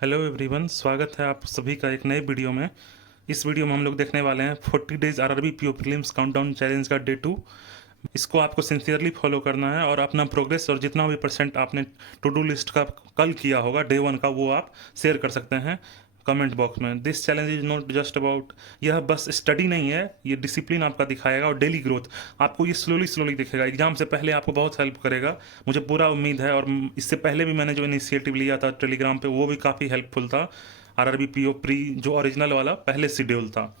Hello everyone, स्वागत है आप सभी का एक नए वीडियो में। इस वीडियो में हम लोग देखने वाले हैं 40 days RRB PO prelims countdown challenge का डे 2। इसको आपको सिंसियरली फॉलो करना है और अपना प्रोग्रेस और जितना भी परसेंट आपने टू डू लिस्ट का कल किया होगा डे 1 का, वो आप शेयर कर सकते हैं कमेंट बॉक्स में। This challenge is not just about, यह बस स्टडी नहीं है, ये डिसिप्लिन आपका दिखाएगा और डेली ग्रोथ आपको ये स्लोली स्लोली दिखेगा। एग्जाम से पहले आपको बहुत हेल्प करेगा, मुझे पूरा उम्मीद है। और इससे पहले भी मैंने जो इनिशिएटिव लिया था टेलीग्राम पे, वो भी काफ़ी हेल्पफुल था। आरआरबी पीओ प्री जो ओरिजिनल वाला पहले शेड्यूल था।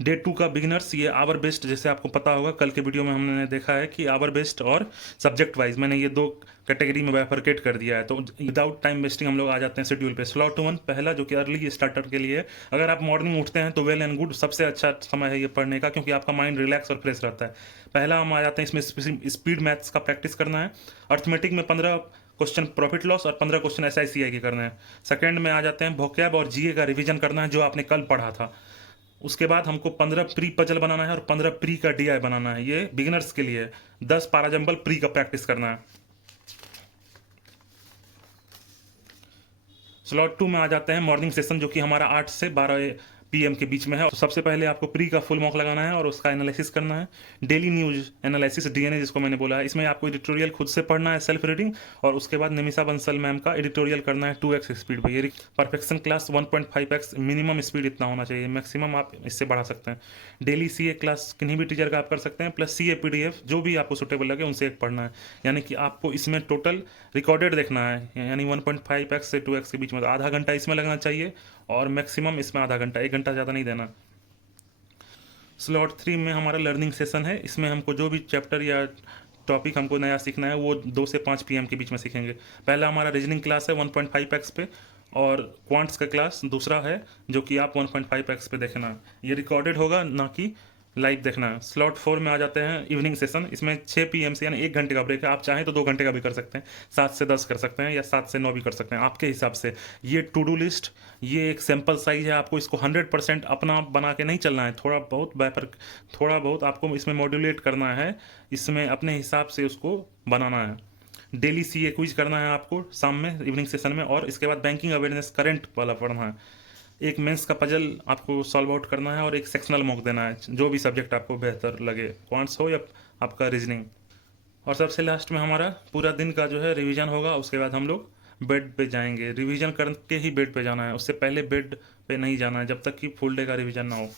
डे 2 का बिगिनर्स, ये आवर बेस्ड, जैसे आपको पता होगा कल के वीडियो में हमने देखा है कि आवर बेस्ड और सब्जेक्ट वाइज मैंने ये दो कैटेगरी में बाइफरकेट कर दिया है। तो विदाउट टाइम वेस्टिंग हम लोग आ जाते हैं शेड्यूल पे। स्लॉट 1 पहला, जो कि अर्ली स्टार्टर के लिए है। अगर आप मॉर्निंग उठते हैं तो वेल एंड गुड, सबसे अच्छा समय है ये पढ़ने का, क्योंकि आपका माइंड रिलैक्स और फ्रेश रहता है। पहला हम आ जाते हैं, इसमें स्पीड मैथ्स का प्रैक्टिस करना है। अर्थमेटिक में 15 क्वेश्चन प्रॉफिट लॉस और 15 क्वेश्चन SICI के करने हैं। सेकंड में आ जाते हैं वोकैब और जीए का रिवीजन करना है, जो आपने कल पढ़ा था। उसके बाद हमको 15 प्री पजल बनाना है और 15 प्री का DI बनाना है, ये बिगिनर्स के लिए। 10 पाराजंबल प्री का प्रैक्टिस करना है। स्लॉट 2 में आ जाते हैं मॉर्निंग सेशन, जो कि हमारा 8 से 12 PM के बीच में है। तो सबसे पहले आपको प्री का फुल मॉक लगाना है और उसका एनालिसिस करना है। डेली न्यूज एनालिसिस, DNA जिसको मैंने बोला है, इसमें आपको एडिटोरियल खुद से पढ़ना है, सेल्फ रीडिंग। और उसके बाद निमिषा बंसल मैम का एडिटोरियल करना है 2x स्पीड पर। ये perfection class 1.5x minimum speed इतना होना चाहिए, मैक्सिमम आप इससे बढ़ा सकते हैं। डेली CA क्लास किन्हीं भी टीचर का आप कर सकते हैं, प्लस CA PDF जो भी आपको सुटेबल लगे उनसे एक पढ़ना है। यानी कि आपको इसमें टोटल रिकॉर्डेड देखना है, यानी 1.5x से 2x के बीच में। तो आधा घंटा इसमें लगना चाहिए और मैक्सिमम इसमें आधा घंटा, 1 घंटा ज़्यादा नहीं देना। स्लॉट 3 में हमारा लर्निंग सेशन है। इसमें हमको जो भी चैप्टर या टॉपिक हमको नया सीखना है वो 2 से 5 PM के बीच में सीखेंगे। पहला हमारा रीजनिंग क्लास है 1.5x पे, और क्वांट्स का क्लास दूसरा है, जो कि आप 1.5x पे देखना। ये रिकॉर्डेड होगा, ना कि लाइव देखना है। स्लॉट 4 में आ जाते हैं इवनिंग सेशन। इसमें 6 PM से, यानी 1 घंटे का ब्रेक है। आप चाहें तो 2 घंटे का भी कर सकते हैं, 7 से 10 कर सकते हैं या 7 से 9 भी कर सकते हैं, आपके हिसाब से। ये टू डू लिस्ट, ये एक सैम्पल साइज है। आपको इसको 100% अपना बना के नहीं चलना है, थोड़ा बहुत आपको इसमें मॉड्यूलेट करना है, इसमें अपने हिसाब से उसको बनाना है। डेली CA क्विज करना है आपको शाम में इवनिंग सेशन में, और इसके बाद बैंकिंग अवेयरनेस करंट वाला पढ़ना है। एक मेंस का पजल आपको सॉल्व आउट करना है और एक सेक्शनल मॉक देना है, जो भी सब्जेक्ट आपको बेहतर लगे, क्वांट्स हो या आपका रीजनिंग। और सबसे लास्ट में हमारा पूरा दिन का जो है रिवीजन होगा। उसके बाद हम लोग बेड पे जाएंगे। रिवीजन करके ही बेड पे जाना है, उससे पहले बेड पे नहीं जाना है जब तक कि फुल डे का रिवीजन ना हो।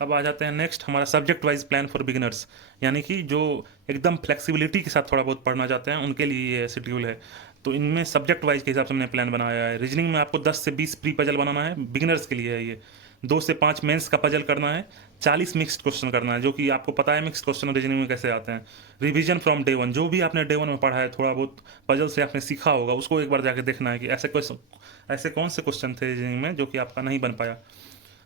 अब आ जाते हैं नेक्स्ट, हमारा subject wise plan for beginners, यानी कि जो एकदम फ्लेक्सिबिलिटी के साथ थोड़ा बहुत पढ़ना चाहते हैं उनके लिए ये शेड्यूल है। तो इनमें सब्जेक्ट वाइज के हिसाब से हमने प्लान बनाया है। रीजनिंग में आपको 10 से 20 प्री पजल बनाना है, बिगिनर्स के लिए है ये। 2 से 5 मेंस का पजल करना है। 40 मिक्स्ड क्वेश्चन करना है, जो कि आपको पता है मिक्स्ड क्वेश्चन रीजनिंग में कैसे आते हैं। रिवीजन फ्रॉम डे 1, जो भी आपने डे 1 में पढ़ा है, थोड़ा बहुत पजल से आपने सीखा होगा, उसको एक बार जाके देखना है कि ऐसे कौन से क्वेश्चन थे रीजनिंग में जो कि आपका नहीं बन पाया।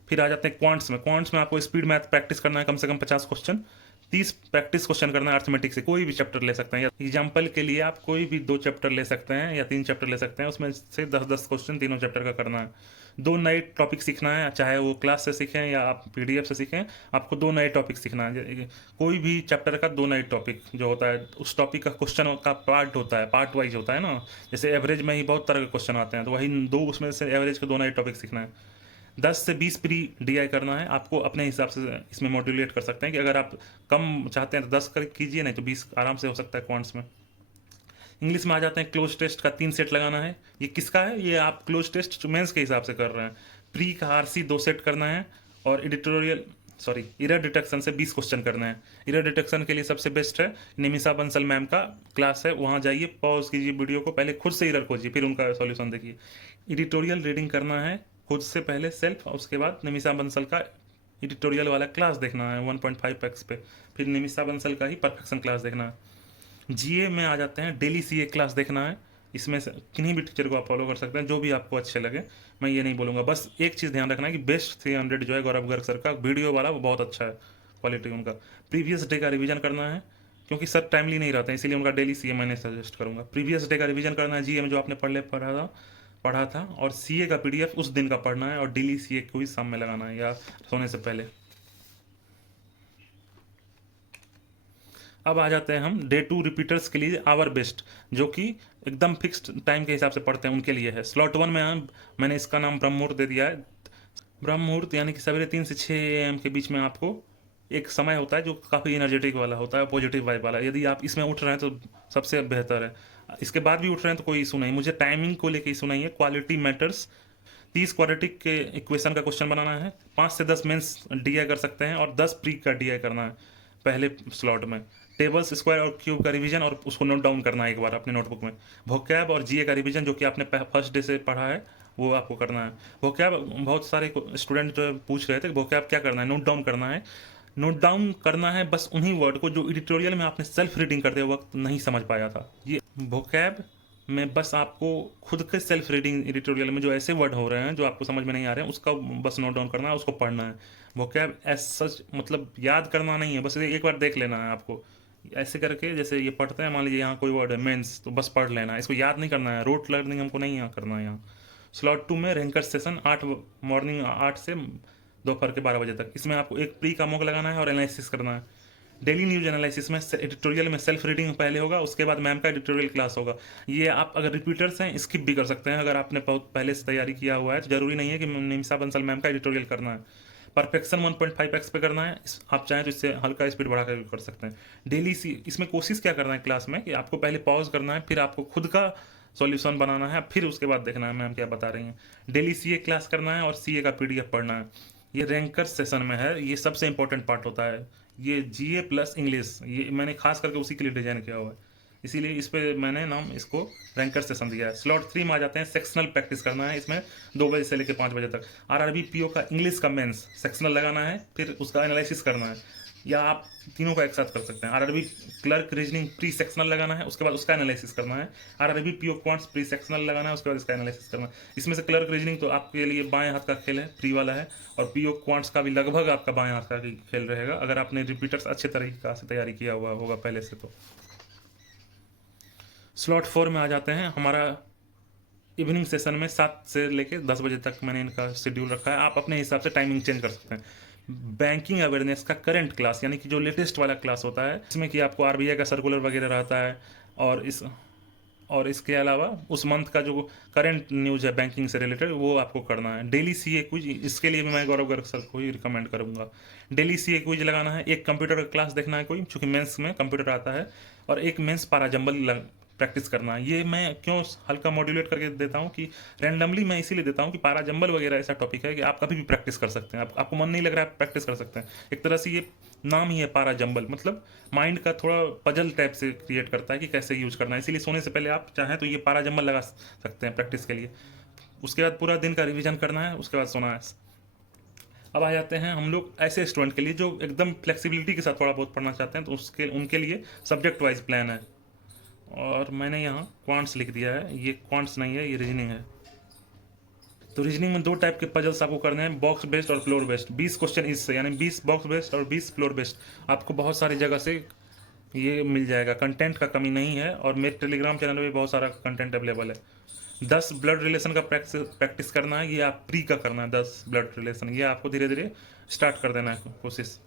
फिर आ जाते हैं क्वांट्स में। क्वांट्स में आपको स्पीड मैथ प्रैक्टिस करना है, कम से कम 50 क्वेश्चन। 30 प्रैक्टिस क्वेश्चन करना है अर्थमेटिक से, कोई भी चैप्टर ले सकते हैं। या एग्जाम्पल के लिए आप कोई भी 2 चैप्टर ले सकते हैं या 3 चैप्टर ले सकते हैं, उसमें से 10-10 क्वेश्चन तीनों चैप्टर का करना है। 2 नए टॉपिक सीखना है, चाहे वो क्लास से सीखें या आप PDF से सीखें, आपको 2 नए टॉपिक सीखना है। कोई भी चैप्टर का 2 नए टॉपिक जो होता है, उस टॉपिक का क्वेश्चन का पार्ट होता है, पार्ट वाइज होता है ना। जैसे एवरेज में ही बहुत तरह के क्वेश्चन आते हैं, तो वही 2 उसमें से एवरेज के 2 नए टॉपिक सीखना है। 10 से 20 प्री DI करना है, आपको अपने हिसाब से इसमें मॉड्यूलेट कर सकते हैं कि अगर आप कम चाहते हैं तो 10 कर कीजिए, नहीं तो 20 आराम से हो सकता है क्वांट्स में। इंग्लिश में आ जाते हैं, क्लोज टेस्ट का 3 सेट लगाना है। ये किसका है? ये आप क्लोज टेस्ट मेंस के हिसाब से कर रहे हैं। प्री का RC 2 सेट करना है, और एरर डिटेक्शन से 20 क्वेश्चन करना है। एरर डिटेक्शन के लिए सबसे बेस्ट है निमिषा बंसल मैम का क्लास है, वहाँ जाइए, पॉज कीजिए वीडियो को, पहले खुद से एरर खोजिए, फिर उनका सॉल्यूशन देखिए। एडिटोरियल रीडिंग करना है खुद से पहले सेल्फ, और उसके बाद निमिषा बंसल का एडिटोरियल वाला क्लास देखना है 1.5x पे। फिर निमिषा बंसल का ही परफेक्शन क्लास देखना है। GA में आ जाते हैं, डेली CA क्लास देखना है। इसमें से किन्हीं भी टीचर को आप फॉलो कर सकते हैं, जो भी आपको अच्छे लगे। मैं ये नहीं बोलूँगा, बस एक चीज़ ध्यान रखना है कि बेस्ट 300 जो है गौरव गर्ग सर का वीडियो वाला, वो बहुत अच्छा है क्वालिटी उनका। प्रीवियस डे का रिवीजन करना है, क्योंकि सर टाइमली नहीं रहते हैं, इसीलिए उनका डेली CA मैंने सजेस्ट करूँगा। प्रीवियस डे का रिवीजन करना है GA में, जो आपने पढ़ा था, और CA का PDF उस दिन का पढ़ना है, और डेली CA क्विज शाम में लगाना है या सोने से पहले। अब आ जाते हैं हम डे 2 रिपीटर्स के लिए आवर बेस्ट, जो कि एकदम फिक्स्ड टाइम के हिसाब से पढ़ते हैं उनके लिए है। स्लॉट 1 में मैंने इसका नाम ब्रह्म मुहूर्त दे दिया है। ब्रह्म मुहूर्त यानी कि सवेरे 3 से 6 AM के बीच में आपको एक समय होता है जो काफ़ी एनर्जेटिक वाला होता है, पॉजिटिव वाइब वाला। यदि आप इसमें उठ रहे हैं तो सबसे बेहतर है। इसके बाद भी उठ रहे हैं तो कोई इशू नहीं, मुझे टाइमिंग को लेके इशू नहीं है। Quality matters. 30 क्वाड्रेटिक के इक्वेशन का क्वेश्चन बनाना है। 5 से 10 मेंस डीआई कर सकते हैं और 10 प्री का डीआई करना है पहले स्लॉट में। टेबल्स, स्क्वायर और क्यूब का रिवीजन और उसको नोट डाउन करना है एक बार अपने नोटबुक में। वोकैब और जीए का रिवीजन जो कि आपने फर्स्ट डे से पढ़ा है वो आपको करना है। वोकैब बहुत सारे स्टूडेंट जो है पूछ रहे थे वोकैब क्या करना है, नोट डाउन करना है। नोट डाउन करना है बस उन्हीं वर्ड को जो एडिटोरियल में आपने सेल्फ रीडिंग करते वक्त नहीं समझ पाया था। ये वोकैब में बस आपको खुद के सेल्फ रीडिंग एडिटोरियल में जो ऐसे वर्ड हो रहे हैं जो आपको समझ में नहीं आ रहे हैं उसका बस नोट डाउन करना है, उसको पढ़ना है। वोकैब एज सच मतलब याद करना नहीं है, बस एक बार देख लेना है आपको। ऐसे करके जैसे ये पढ़ते हैं, मान लीजिए यहाँ कोई वर्ड है मेंस, तो बस पढ़ लेना है, इसको याद नहीं करना है। रोट लर्निंग हमको नहीं यहाँ करना है। यहाँ स्लॉट 2 में रैंकर सेशन 8 मॉर्निंग 8 से दोपहर के 12 बजे तक। इसमें आपको एक प्री का मॉक लगाना है और एनालिसिस करना है। डेली न्यूज एनालिसिस में एडिटोरियल में सेल्फ रीडिंग पहले होगा, उसके बाद मैम का एडिटोरियल क्लास होगा। ये आप अगर रिपीटर्स हैं स्किप भी कर सकते हैं, अगर आपने बहुत पहले से तैयारी किया हुआ है तो जरूरी नहीं है कि निमिषा बंसल मैम का एडिटोरियल करना है। परफेक्शन 1.5x पे करना है, आप चाहें तो इससे हल्का स्पीड बढ़ा कर कर सकते हैं। डेली सी इसमें कोशिश क्या करना है क्लास में कि आपको पहले पॉज करना है, फिर आपको खुद का सॉल्यूशन बनाना है, फिर उसके बाद देखना है मैम क्या बता रही हैं। डेली सीए क्लास करना है और सीए का पीडीएफ पढ़ना है। ये रैंकर सेशन में है, ये सबसे इंपॉर्टेंट पार्ट होता है। ये जीए प्लस इंग्लिश, ये मैंने खास करके उसी के लिए डिजाइन किया हुआ है, इसीलिए इस पे मैंने नाम इसको रैंकर सेशन दिया है। स्लॉट 3 में आ जाते हैं, सेक्शनल प्रैक्टिस करना है। इसमें 2 बजे से लेकर 5 बजे तक आरआरबी पीओ का इंग्लिश का मेंस सेक्शनल लगाना है, फिर उसका एनालिसिस करना है, या आप तीनों का एक साथ कर सकते हैं। RRB clerk reasoning pre sectional लगाना है, उसके बाद उसका एनालिसिस करना है। RRB PO quants pre sectional लगाना है, उसके बाद इसका एनालिसिस करना है। इसमें से क्लर्क रीजनिंग तो आपके लिए बाएं हाथ का खेल है, प्री वाला है, और पीओ क्वांट्स का भी लगभग आपका बाएं हाथ का खेल रहेगा अगर आपने रिपीटर्स अच्छे तरीके से तैयारी किया हुआ होगा पहले से। तो स्लॉट 4 में आ जाते हैं। हमारा इवनिंग सेशन में 7 से लेके 10 बजे तक मैंने इनका शेड्यूल रखा है, आप अपने हिसाब से टाइमिंग चेंज कर सकते हैं। बैंकिंग अवेयरनेस का करंट क्लास यानी कि जो लेटेस्ट वाला क्लास होता है, इसमें कि आपको आरबीआई का सर्कुलर वगैरह रहता है, और इसके अलावा उस मंथ का जो करंट न्यूज़ है बैंकिंग से रिलेटेड वो आपको करना है। डेली सीए क्विज, इसके लिए भी मैं गौरव गर्ग सर को ही रिकमेंड करूंगा। डेली सीए क्विज लगाना है, एक कंप्यूटर का क्लास देखना है कोई, चूंकि मेंस में कंप्यूटर आता है, और एक मेंस पारा जंबल प्रैक्टिस करना है। ये मैं क्यों हल्का मॉड्यूलेट करके देता हूँ कि रैंडमली मैं इसीलिए देता हूँ कि पारा जंबल वगैरह ऐसा टॉपिक है कि आप कभी भी प्रैक्टिस कर सकते हैं। आपको मन नहीं लग रहा है प्रैक्टिस कर सकते हैं। एक तरह से ये नाम ही है पारा जंबल, मतलब माइंड का थोड़ा पजल टाइप से क्रिएट करता है कि कैसे यूज करना है, इसीलिए सोने से पहले आप चाहें तो ये पारा जंबल लगा सकते हैं प्रैक्टिस के लिए। उसके बाद पूरा दिन का रिविजन करना है, उसके बाद सोना है। अब आ जाते हैं हम लोग ऐसे स्टूडेंट के लिए जो एकदम फ्लेक्सिबिलिटी के साथ थोड़ा बहुत पढ़ना चाहते हैं, तो उनके लिए सब्जेक्ट वाइज प्लान है, और मैंने यहाँ क्वांट्स लिख दिया है। ये क्वांट्स नहीं है, ये रीजनिंग है। तो रीजनिंग में 2 टाइप के पजल्स आपको करने हैं, बॉक्स बेस्ड और फ्लोर बेस्ड। 20 क्वेश्चन इससे, यानी 20 बॉक्स बेस्ड और 20 फ्लोर बेस्ड। आपको बहुत सारी जगह से ये मिल जाएगा, कंटेंट का कमी नहीं है, और मेरे टेलीग्राम चैनल में बहुत सारा कंटेंट अवेलेबल है। 10 ब्लड रिलेशन का प्रैक्टिस करना है, ये आप प्री का करना है। 10 ब्लड रिलेशन ये आपको धीरे धीरे स्टार्ट कर देना है कोशिश।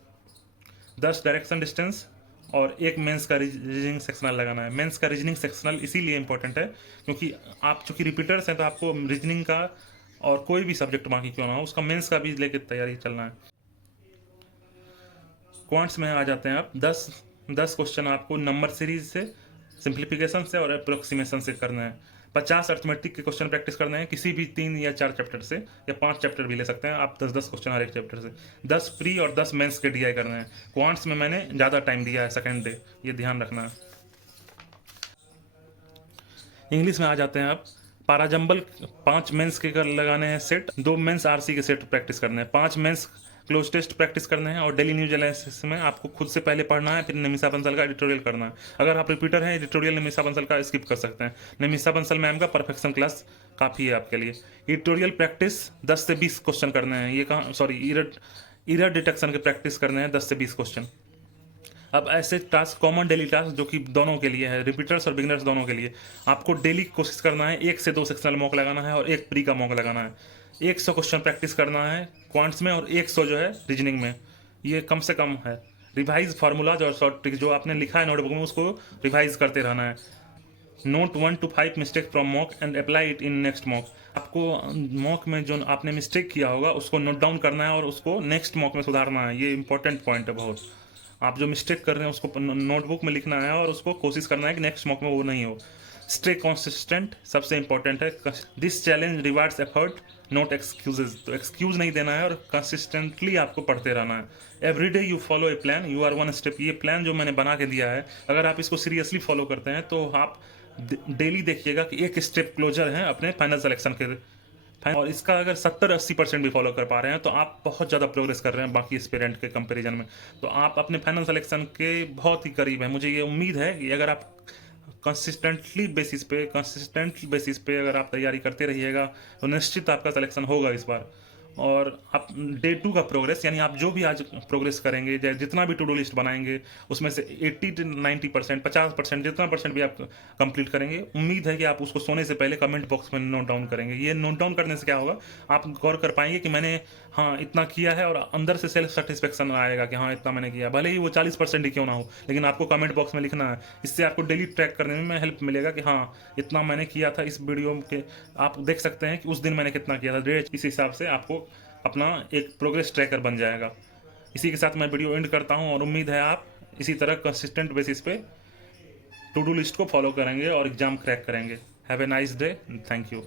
10 डायरेक्शन डिस्टेंस, और एक मेंस का रीजनिंग सेक्शनल लगाना है। मेंस का रीजनिंग सेक्शनल इसीलिए इंपॉर्टेंट है क्योंकि आप चूंकि रिपीटर्स हैं तो आपको रीजनिंग का और कोई भी सब्जेक्ट बाकी क्यों ना हो उसका मेंस का भी लेके तैयारी चलना है। क्वांट्स में आ जाते हैं आप। 10 क्वेश्चन आपको नंबर सीरीज से, सिंप्लीफिकेशन से और अप्रोक्सीमेशन से करना है। 50 अर्थमेटिक के क्वेश्चन प्रैक्टिस करने हैं, किसी भी 3 या 4 चैप्टर से, या 5 चैप्टर भी ले सकते हैं आप। 10-10 क्वेश्चन हर एक चैप्टर से। 10 प्री और 10 मेंस के डीआई करने हैं। क्वांट्स में मैंने ज़्यादा टाइम दिया है, सेकेंड डे, ये ध्यान रखना है। इंग्लिश में आ जाते हैं आप। पाराजंबल 5 मेंस के कर लगाने हैं सेट, 2 मेंस आरसी के सेट प्रैक्टिस करने हैं, 5 मेंस क्लोज टेस्ट प्रैक्टिस करने हैं, और डेली न्यूज एनालिसिस में आपको खुद से पहले पढ़ना है, फिर निमिषा बंसल का एडिटोरियल करना है। अगर आप रिपीटर हैं एडिटोरियल निमिषा बंसल का स्किप कर सकते हैं। निमिषा बंसल मैम का परफेक्शन क्लास काफ़ी है आपके लिए। एडिटोरियल प्रैक्टिस 10 से 20 क्वेश्चन करने हैं। ये कहाँ, सॉरी, इरर डिटेक्शन के प्रैक्टिस करने हैं 10 से 20 क्वेश्चन। अब ऐसे टास्क, कॉमन डेली टास्क जो कि दोनों के लिए है, रिपीटर्स और बिगनर्स दोनों के लिए, आपको डेली कोशिश करना है 1 से 2 सेक्शनल मॉक लगाना है और 1 प्री का मॉक लगाना है। 100 क्वेश्चन प्रैक्टिस करना है क्वांट्स में, और 100 जो है रीजनिंग में। ये कम से कम है। रिवाइज फार्मूलाज और शॉर्ट ट्रिक जो आपने लिखा है नोटबुक में उसको रिवाइज करते रहना है। Note 1 to 5 mistake from mock and apply it in next mock. आपको मॉक में जो आपने मिस्टेक किया होगा उसको नोट डाउन करना है और उसको नेक्स्ट मॉक में सुधारना है। ये इंपॉर्टेंट पॉइंट है बहुत। आप जो मिस्टेक कर रहे हैं उसको नोटबुक में लिखना है और उसको कोशिश करना है कि नेक्स्ट मॉक में वो नहीं हो। स्टे कॉन्सिस्टेंट सबसे इंपॉर्टेंट है। This challenge rewards effort not excuses. तो एक्सक्यूज नहीं देना है और कंसिस्टेंटली आपको पढ़ते रहना है। Every day you follow a plan you are one step. ये प्लान जो मैंने बना के दिया है, अगर आप इसको सीरियसली फॉलो करते हैं तो आप डेली देखिएगा कि एक स्टेप क्लोजर हैं अपने फाइनल सिलेक्शन के। और इसका अगर 70-80% भी फॉलो कर पा रहे हैं तो आप बहुत ज़्यादा प्रोग्रेस कर रहे हैं बाकी एस्पिरेंट के कंपैरिजन में। तो आप अपने फाइनल सिलेक्शन के बहुत ही करीब हैं। मुझे ये उम्मीद है कि अगर आप कंसिस्टेंट बेसिस पे अगर आप तैयारी करते रहिएगा तो निश्चित आपका सिलेक्शन होगा इस बार। और आप डे 2 का प्रोग्रेस, यानी आप जो भी आज प्रोग्रेस करेंगे, जितना भी टू डू लिस्ट बनाएंगे उसमें से 80 to 90%, 50% जितना परसेंट भी आप कंप्लीट करेंगे, उम्मीद है कि आप उसको सोने से पहले कमेंट बॉक्स में नोट डाउन करेंगे। ये नोट डाउन करने से क्या होगा, आप गौर कर पाएंगे कि मैंने हाँ इतना किया है, और अंदर से सेल्फ सेटिस्फेक्शन आएगा कि हाँ इतना मैंने किया, भले ही वो 40% ही क्यों ना हो, लेकिन आपको कमेंट बॉक्स में लिखना है। इससे आपको डेली ट्रैक करने में हेल्प मिलेगा कि हाँ इतना मैंने किया था। इस वीडियो के आप देख सकते हैं कि उस दिन मैंने कितना किया था, डेट, इस हिसाब से आपको अपना एक प्रोग्रेस ट्रैकर बन जाएगा। इसी के साथ मैं वीडियो एंड करता हूं और उम्मीद है आप इसी तरह कंसिस्टेंट बेसिस पे टू डू लिस्ट को फॉलो करेंगे और एग्जाम क्रैक करेंगे। Have a nice day, thank you.